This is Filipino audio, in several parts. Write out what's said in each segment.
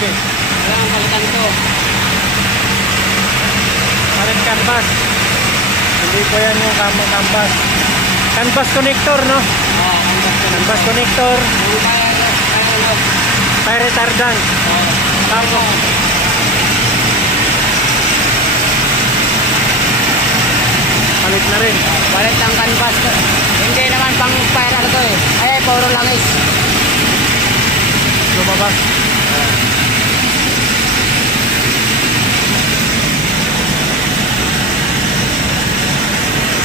Okay. Kailangan palitan to. Parang canvas. Hindi po yan yung canvas. Canvas connector, no? Oo, Canvas connector. Yung kaya Fire retardant. Oo. Tapos palit na rin. Palit ang canvas. Hindi naman pang fire ano to eh. Ay, puro langis. Lumabas.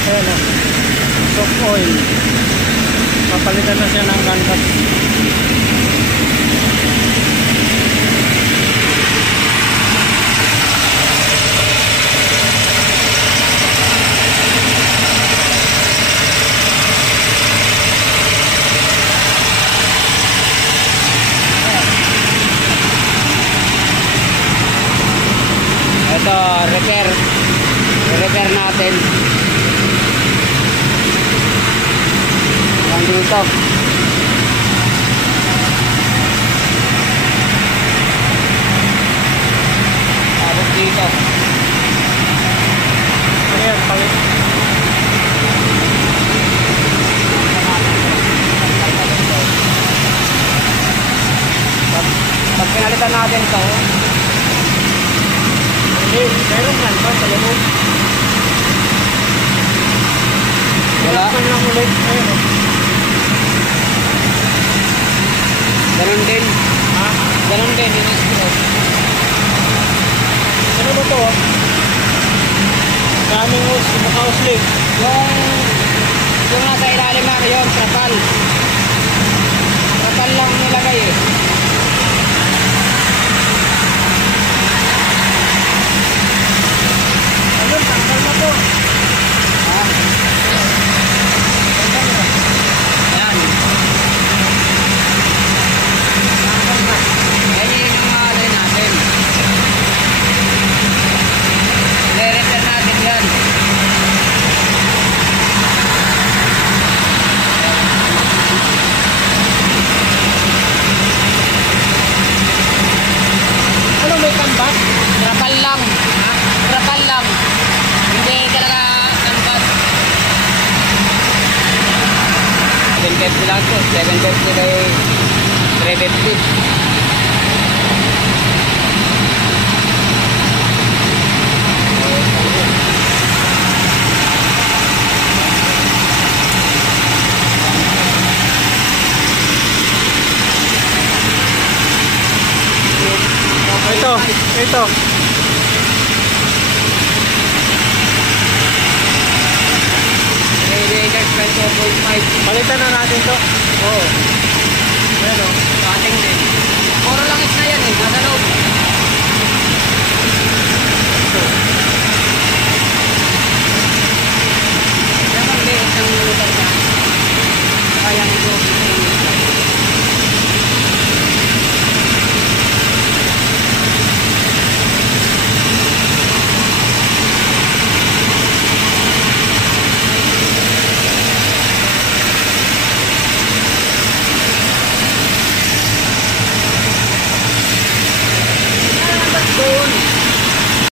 Ayan o. Soft oil. Papalitan na siya ng canvas. Ito, repair natin. Hanggang dito. Tapos dito. Ayan, palit. Pag pinalitan natin ito, Meron yan ba sa loob? wala. Wala lang ulit. Ayun o. Ganun din. Ha? Ganun din. Yung screw. Ano ba to? Daming hose, maka-hose. Yung nasa ilalim na yun, trapal. Trapal lang nilagay eh. Ayun, tanggal na to. Ha? Yan. Yan yung alay natin. I-repair natin yan. Ano, may canvas? Trapal lang. Ha? Trapal lang. Hindi talaga canvas. 750 lang to. 750 kay 350. Ito. Radiators 24.5. Palitan na natin to. Oo.